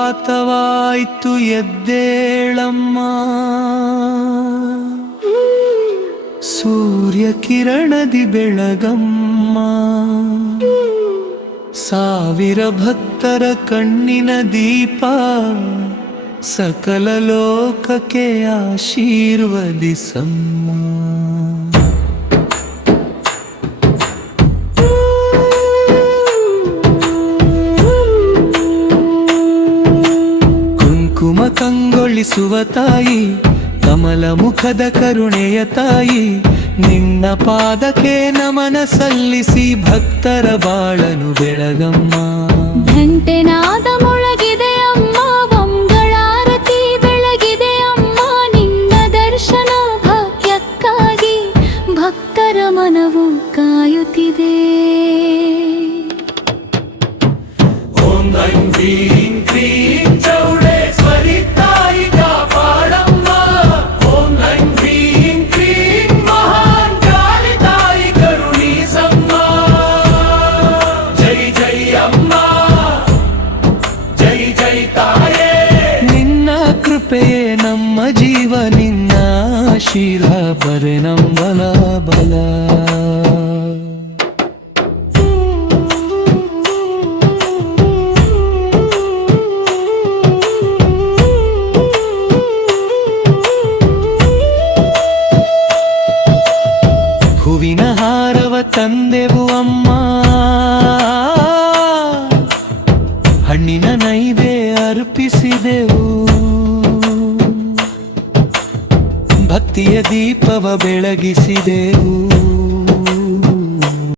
ಸುಪ್ರಭಾತವಾಯ್ತು ಎದ್ದೇಳಮ್ಮ, ಸೂರ್ಯ ಕಿರಣದಿ ಬೆಳಗಮ್ಮ. ಸಾವಿರ ಭಕ್ತರ ಕಣ್ಣಿನ ದೀಪ, ಸಕಲ ಲೋಕಕ್ಕೆ ಆಶೀರ್ವದಿಸಮ್ಮ. ಕುಂಕುಮ ಕಂಗೊಳಿಸುವ ತಾಯಿ, ಕಮಲ ಮುಖದ ಕರುಣೆಯ ತಾಯಿ, ನಿನ್ನ ಪಾದಕ್ಕೆ ನಮನ ಸಲ್ಲಿಸಿ ಭಕ್ತರ ಬಾಳನು ಬೆಳಗಮ್ಮ. ಘಂಟೆನಾದ ಮೊಳಗಿದೆ ಅಮ್ಮ, ಮಂಗಳಾರತಿ ಬೆಳಗಿದೆ ಅಮ್ಮ. ನಿನ್ನ ದರ್ಶನ ಭಾಗ್ಯಕ್ಕಾಗಿ ಭಕ್ತರ ಮನವು ಕಾಯುತ್ತಿದೆ. ಓಂ ಐಂ ಕ್ರೀಂ ಕ್ರೀಂ ಚೌಡೇಶ್ವರಿ ತಾಯಿ ಕಾಪಾಡಮ್ಮ. ಓಂ ಐಂ ಕ್ರೀಂ ಕ್ರೀಂ ಮಹಾನ್ ಕಾಳಿ ತಾಯಿ ಕರುಣಿಸಮ್ಮ. ಜೈ ಜೈ ಅಮ್ಮ, ಜೈ ಜೈ ತಾಯೇ. ನಿನ್ನ ಕೃಪೆಯೇ ನಮ್ಮ ಜೀವ, ನಿನ್ನ ಆಶೀರ್ವಾದ ಬರೆ ನಂಬಲ ಬಲ. ಹೂವಿನ ಹಾರವ ತಂದೆವು ಅಮ್ಮ, ಹಣ್ಣಿನ ನೈವೇದ್ಯ ಅರ್ಪಿಸಿದೆವು. ಭಕ್ತಿಯ ದೀಪವ ಬೆಳಗಿಸಿದೆವು.